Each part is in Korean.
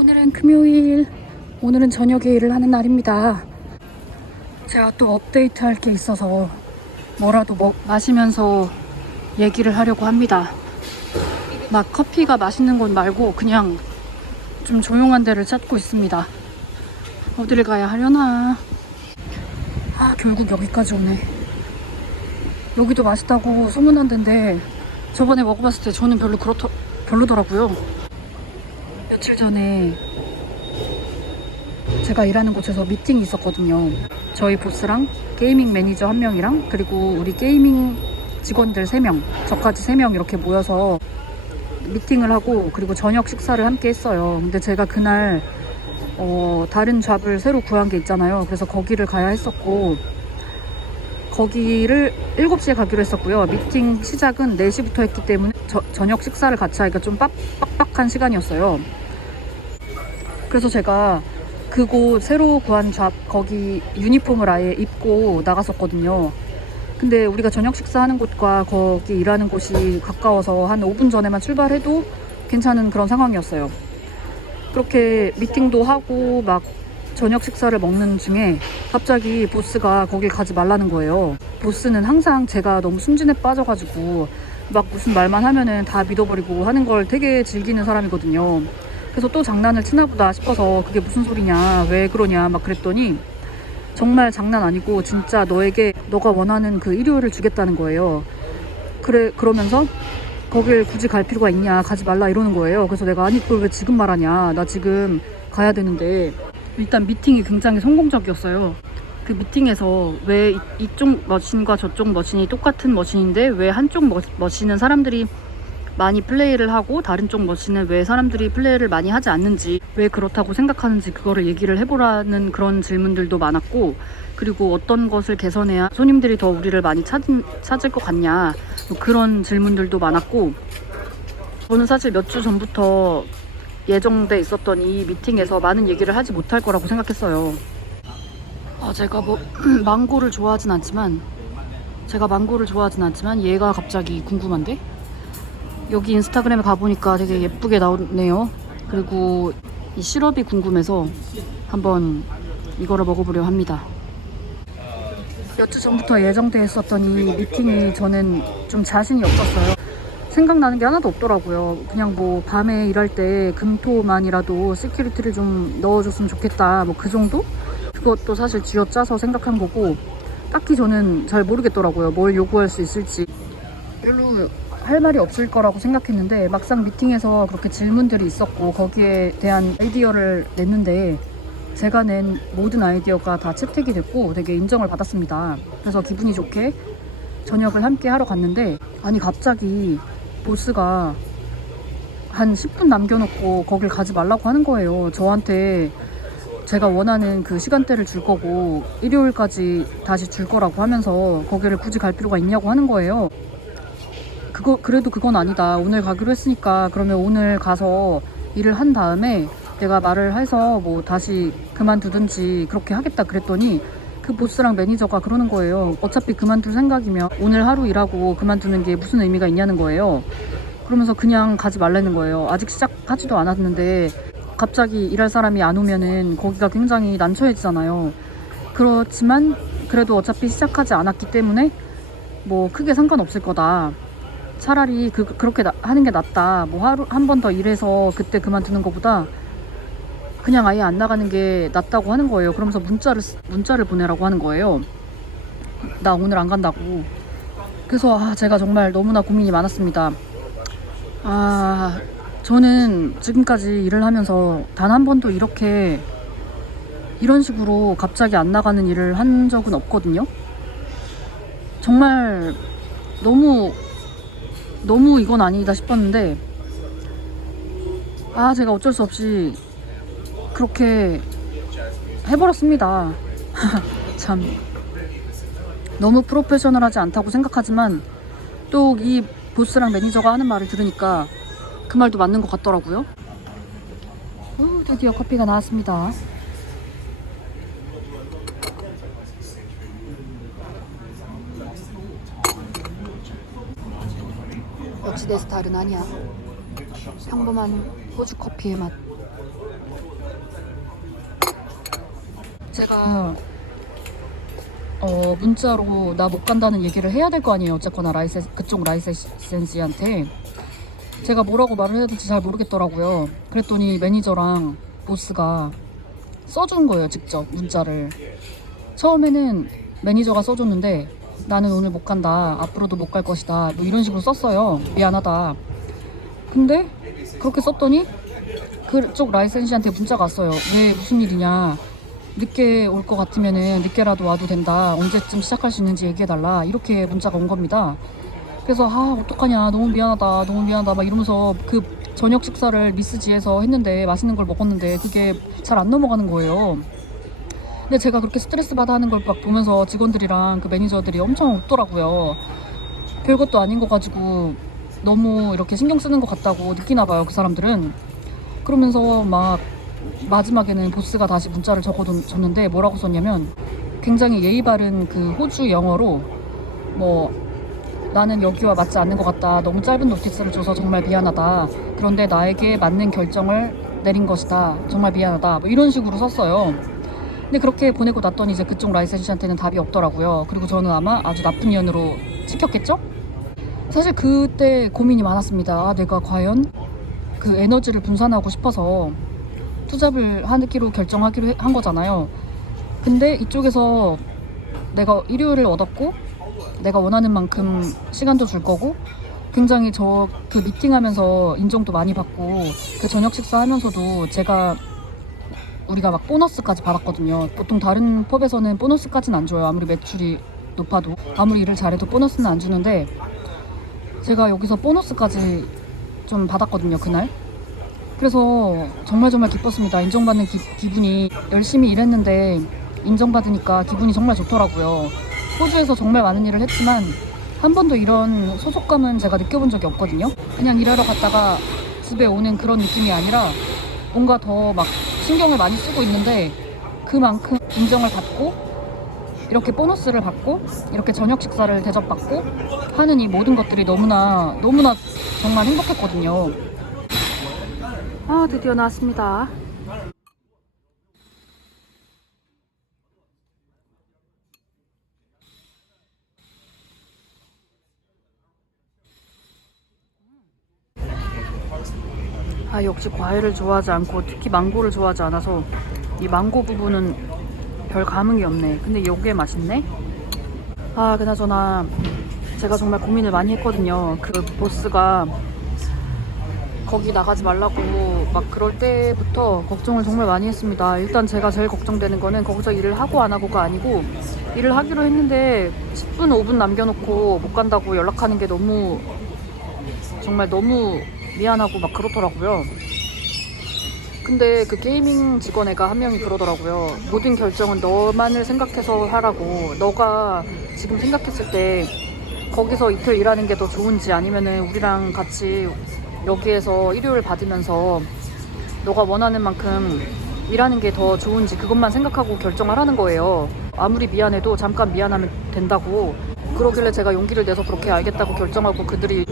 오늘은 금요일, 오늘은 저녁에 일을 하는 날입니다. 제가 또 업데이트 할 게 있어서 뭐라도 마시면서 얘기를 하려고 합니다. 막 커피가 맛있는 곳 말고 그냥 좀 조용한 데를 찾고 있습니다. 어디를 가야 하려나. 결국 여기까지 오네. 여기도 맛있다고 소문난 데인데 저번에 먹어봤을 때 저는 별로더라고요. 며칠 전에 제가 일하는 곳에서 미팅이 있었거든요. 저희 보스랑 게이밍 매니저 1명이랑 그리고 우리 게이밍 직원들 3명, 저까지 3명 이렇게 모여서 미팅을 하고 그리고 저녁 식사를 함께 했어요. 근데 제가 그날 다른 잡을 새로 구한 게 있잖아요. 그래서 거기를 가야 했었고 거기를 7시에 가기로 했었고요. 미팅 시작은 4시부터 했기 때문에 저녁 식사를 같이 하기가 좀 빡빡한 시간이었어요. 그래서 제가 그곳 새로 구한 잡 거기 유니폼을 아예 입고 나갔었거든요. 근데 우리가 저녁 식사하는 곳과 거기 일하는 곳이 가까워서 한 5분 전에만 출발해도 괜찮은 그런 상황이었어요. 그렇게 미팅도 하고 막 저녁 식사를 먹는 중에 갑자기 보스가 거길 가지 말라는 거예요. 보스는 항상 제가 너무 순진에 빠져가지고 막 무슨 말만 하면은 다 믿어버리고 하는 걸 되게 즐기는 사람이거든요. 그래서 또 장난을 치나 보다 싶어서 그게 무슨 소리냐, 왜 그러냐 막 그랬더니 정말 장난 아니고 진짜 너가 원하는 그 일요일을 주겠다는 거예요. 그러면서 거길 굳이 갈 필요가 있냐, 가지 말라 이러는 거예요. 그래서 내가 아니 그걸 왜 지금 말하냐, 나 지금 가야 되는데. 일단 미팅이 굉장히 성공적이었어요. 그 미팅에서 왜 이쪽 머신과 저쪽 머신이 똑같은 머신인데 왜 한쪽 머신은 사람들이 많이 플레이를 하고 다른 쪽 머신은 왜 사람들이 플레이를 많이 하지 않는지, 왜 그렇다고 생각하는지 그거를 얘기를 해보라는 그런 질문들도 많았고, 그리고 어떤 것을 개선해야 손님들이 더 우리를 많이 찾을 것 같냐, 그런 질문들도 많았고, 저는 사실 몇 주 전부터 예정돼 있었던 이 미팅에서 많은 얘기를 하지 못할 거라고 생각했어요. 제가 망고를 좋아하진 않지만 얘가 갑자기 궁금한데? 여기 인스타그램에 가보니까 되게 예쁘게 나오네요. 그리고 이 시럽이 궁금해서 한번 이거를 먹어보려 합니다. 몇 주 전부터 예정돼 있었던 이 미팅이 저는 좀 자신이 없었어요. 생각나는 게 하나도 없더라고요. 그냥 밤에 일할 때 금토만이라도 시큐리티를 좀 넣어줬으면 좋겠다, 그 정도? 그것도 사실 쥐어짜서 생각한 거고, 딱히 저는 잘 모르겠더라고요. 뭘 요구할 수 있을지. 별로 할 말이 없을 거라고 생각했는데 막상 미팅에서 그렇게 질문들이 있었고 거기에 대한 아이디어를 냈는데 제가 낸 모든 아이디어가 다 채택이 됐고 되게 인정을 받았습니다. 그래서 기분이 좋게 저녁을 함께 하러 갔는데, 아니 갑자기 보스가 한 10분 남겨놓고 거길 가지 말라고 하는 거예요. 저한테 제가 원하는 그 시간대를 줄 거고 일요일까지 다시 줄 거라고 하면서 거기를 굳이 갈 필요가 있냐고 하는 거예요. 그래도 그건 아니다. 오늘 가기로 했으니까 그러면 오늘 가서 일을 한 다음에 내가 말을 해서 다시 그만두든지 그렇게 하겠다 그랬더니 그 보스랑 매니저가 그러는 거예요. 어차피 그만둘 생각이면 오늘 하루 일하고 그만두는 게 무슨 의미가 있냐는 거예요. 그러면서 그냥 가지 말라는 거예요. 아직 시작하지도 않았는데 갑자기 일할 사람이 안 오면은 거기가 굉장히 난처해지잖아요. 그렇지만 그래도 어차피 시작하지 않았기 때문에 크게 상관없을 거다. 차라리 그렇게 하는 게 낫다. 하루 한 번 더 일해서 그때 그만두는 것보다 그냥 아예 안 나가는 게 낫다고 하는 거예요. 그러면서 문자를 보내라고 하는 거예요. 나 오늘 안 간다고. 그래서 제가 정말 너무나 고민이 많았습니다. 저는 지금까지 일을 하면서 단 한 번도 이런 식으로 갑자기 안 나가는 일을 한 적은 없거든요. 정말 너무 이건 아니다 싶었는데 제가 어쩔 수 없이 그렇게 해버렸습니다. 참 너무 프로페셔널하지 않다고 생각하지만 또 이 보스랑 매니저가 하는 말을 들으니까 그 말도 맞는 것 같더라고요. 드디어 커피가 나왔습니다. 역시 내 스타일은 아니야. 평범한 호주 커피의 맛. 제가 문자로 나 못 간다는 얘기를 해야 될 거 아니에요. 어쨌거나 그쪽 라이센시한테 제가 뭐라고 말을 해야 될지 잘 모르겠더라고요. 그랬더니 매니저랑 보스가 써준 거예요. 직접 문자를. 처음에는 매니저가 써줬는데 나는 오늘 못 간다, 앞으로도 못 갈 것이다, 뭐 이런 식으로 썼어요. 미안하다. 근데 그렇게 썼더니 그쪽 라이센시한테 문자가 왔어요. 왜, 무슨 일이냐, 늦게 올 것 같으면은 늦게라도 와도 된다, 언제쯤 시작할 수 있는지 얘기해달라, 이렇게 문자가 온 겁니다. 그래서 어떡하냐, 너무 미안하다, 너무 미안하다 막 이러면서 그 저녁 식사를 미스지에서 했는데 맛있는 걸 먹었는데 그게 잘 안 넘어가는 거예요. 근데 제가 그렇게 스트레스 받아 하는 걸 막 보면서 직원들이랑 그 매니저들이 엄청 웃더라고요. 별것도 아닌 거 가지고 너무 이렇게 신경 쓰는 것 같다고 느끼나 봐요, 그 사람들은. 그러면서 막 마지막에는 보스가 다시 문자를 적어줬는데 뭐라고 썼냐면 굉장히 예의 바른 그 호주 영어로 뭐 나는 여기와 맞지 않는 것 같다, 너무 짧은 노티스를 줘서 정말 미안하다, 그런데 나에게 맞는 결정을 내린 것이다, 정말 미안하다, 뭐 이런 식으로 썼어요. 근데 그렇게 보내고 났더니 이제 그쪽 라이센시한테는 답이 없더라고요. 그리고 저는 아마 아주 나쁜 년으로 찍혔겠죠? 사실 그때 고민이 많았습니다. 내가 과연 그 에너지를 분산하고 싶어서 투잡을 하기로 결정하기로 한 거잖아요. 근데 이쪽에서 내가 일요일을 얻었고 내가 원하는 만큼 시간도 줄 거고 굉장히 그 미팅하면서 인정도 많이 받고 그 저녁 식사하면서도 우리가 막 보너스까지 받았거든요. 보통 다른 펍에서는 보너스까지는 안 줘요. 아무리 매출이 높아도, 아무리 일을 잘해도 보너스는 안 주는데 제가 여기서 보너스까지 좀 받았거든요, 그날. 그래서 정말 기뻤습니다. 인정받는 기분이. 열심히 일했는데 인정받으니까 기분이 정말 좋더라고요. 호주에서 정말 많은 일을 했지만 한 번도 이런 소속감은 제가 느껴본 적이 없거든요. 그냥 일하러 갔다가 집에 오는 그런 느낌이 아니라 뭔가 더 막 신경을 많이 쓰고 있는데 그만큼 인정을 받고 이렇게 보너스를 받고 이렇게 저녁 식사를 대접받고 하는 이 모든 것들이 너무나 정말 행복했거든요. 드디어 나왔습니다. 역시 과일을 좋아하지 않고 특히 망고를 좋아하지 않아서 이 망고 부분은 별 감흥이 없네. 근데 요게 맛있네. 그나저나 제가 정말 고민을 많이 했거든요. 그 보스가 거기 나가지 말라고 막 그럴 때부터 걱정을 정말 많이 했습니다. 일단 제가 제일 걱정되는 거는 거기서 일을 하고 안 하고가 아니고, 일을 하기로 했는데 10분 5분 남겨놓고 못 간다고 연락하는 게 정말 너무 미안하고 막 그렇더라고요. 근데 그 게이밍 직원 애가 한 명이 그러더라고요. 모든 결정은 너만을 생각해서 하라고. 너가 지금 생각했을 때 거기서 이틀 일하는 게 더 좋은지, 아니면은 우리랑 같이 여기에서 일요일 받으면서 너가 원하는 만큼 일하는 게 더 좋은지 그것만 생각하고 결정하라는 거예요. 아무리 미안해도 잠깐 미안하면 된다고. 그러길래 제가 용기를 내서 그렇게 알겠다고 결정하고 그들이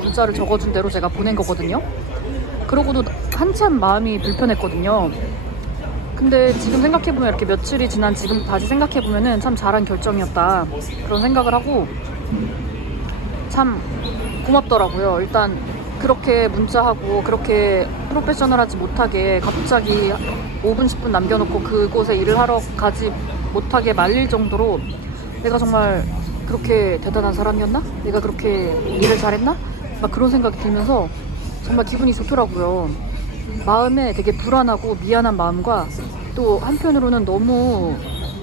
문자를 적어준 대로 제가 보낸 거거든요. 그러고도 한참 마음이 불편했거든요. 근데 지금 생각해보면, 이렇게 며칠이 지난 지금 다시 생각해보면은 참 잘한 결정이었다, 그런 생각을 하고 참 고맙더라고요. 일단 그렇게 문자하고 그렇게 프로페셔널하지 못하게 갑자기 5분 10분 남겨놓고 그곳에 일을 하러 가지 못하게 말릴 정도로 내가 정말 그렇게 대단한 사람이었나? 내가 그렇게 일을 잘했나? 막 그런 생각이 들면서 정말 기분이 좋더라고요. 마음에 되게 불안하고 미안한 마음과 또 한편으로는 너무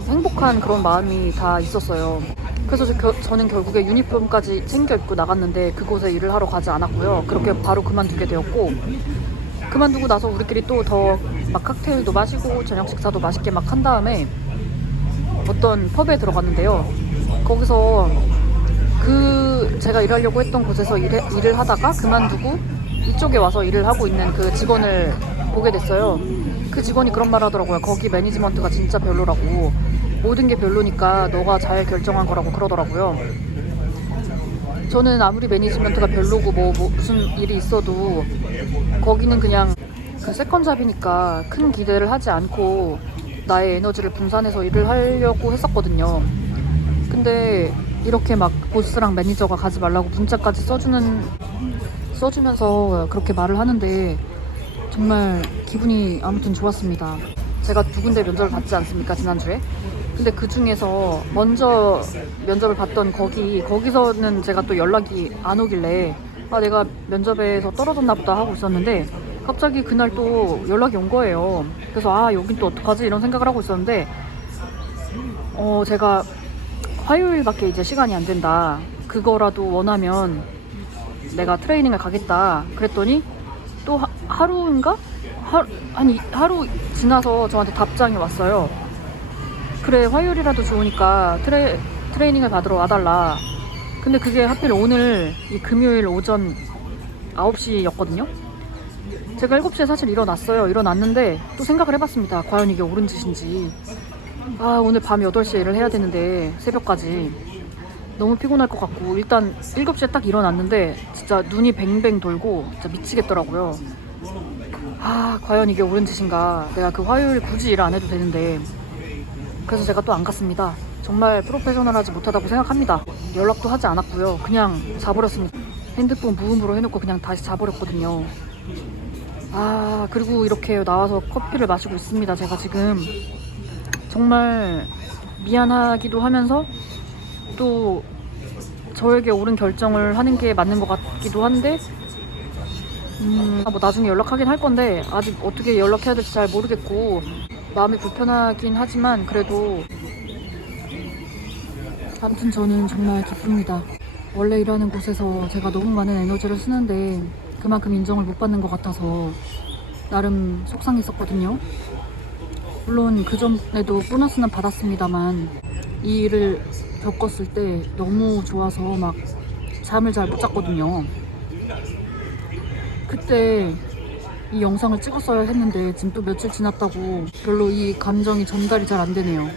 행복한 그런 마음이 다 있었어요. 그래서 저는 결국에 유니폼까지 챙겨 입고 나갔는데 그곳에 일을 하러 가지 않았고요. 그렇게 바로 그만두게 되었고, 그만두고 나서 우리끼리 또 더 막 칵테일도 마시고 저녁 식사도 맛있게 막 한 다음에 어떤 펍에 들어갔는데요. 거기서 제가 일하려고 했던 곳에서 일을 하다가 그만두고 이쪽에 와서 일을 하고 있는 그 직원을 보게 됐어요. 그 직원이 그런 말 하더라고요. 거기 매니지먼트가 진짜 별로라고. 모든 게 별로니까 너가 잘 결정한 거라고 그러더라고요. 저는 아무리 매니지먼트가 별로고 무슨 일이 있어도 거기는 그냥 그 세컨잡이니까 큰 기대를 하지 않고 나의 에너지를 분산해서 일을 하려고 했었거든요. 근데 이렇게 막 보스랑 매니저가 가지 말라고 문자까지 써주면서 그렇게 말을 하는데 정말 기분이 아무튼 좋았습니다. 제가 두 군데 면접을 받지 않습니까, 지난주에? 근데 그 중에서 먼저 면접을 봤던 거기서는 제가 또 연락이 안 오길래 아, 내가 면접에서 떨어졌나 보다 하고 있었는데 갑자기 그날 또 연락이 온 거예요. 그래서 아, 여긴 또 어떡하지? 이런 생각을 하고 있었는데 제가 화요일밖에 이제 시간이 안 된다. 그거라도 원하면 내가 트레이닝을 가겠다. 그랬더니 또 하루인가? 하루 지나서 저한테 답장이 왔어요. 그래, 화요일이라도 좋으니까 트레이닝을 받으러 와달라. 근데 그게 하필 오늘 이 금요일 오전 9시였거든요. 제가 7시에 사실 일어났어요. 일어났는데 또 생각을 해봤습니다. 과연 이게 옳은 짓인지. 아, 오늘 밤 8시에 일을 해야 되는데 새벽까지 너무 피곤할 것 같고 일단 7시에 딱 일어났는데 진짜 눈이 뱅뱅 돌고 진짜 미치겠더라고요. 아, 과연 이게 옳은 짓인가. 내가 그 화요일 굳이 일 안 해도 되는데. 그래서 제가 또 안 갔습니다. 정말 프로페셔널하지 못하다고 생각합니다. 연락도 하지 않았고요. 그냥 자버렸습니다. 핸드폰 무음으로 해놓고 그냥 다시 자버렸거든요. 아, 그리고 이렇게 나와서 커피를 마시고 있습니다. 제가 지금 정말 미안하기도 하면서 또 저에게 옳은 결정을 하는 게 맞는 것 같기도 한데 뭐 나중에 연락하긴 할 건데 아직 어떻게 연락해야 될지 잘 모르겠고 마음이 불편하긴 하지만 그래도 아무튼 저는 정말 기쁩니다. 원래 일하는 곳에서 제가 너무 많은 에너지를 쓰는데 그만큼 인정을 못 받는 것 같아서 나름 속상했었거든요. 물론 그 전에도 보너스는 받았습니다만 이 일을 겪었을 때 너무 좋아서 막 잠을 잘 못 잤거든요. 그때 이 영상을 찍었어야 했는데 지금 또 며칠 지났다고 별로 이 감정이 전달이 잘 안 되네요.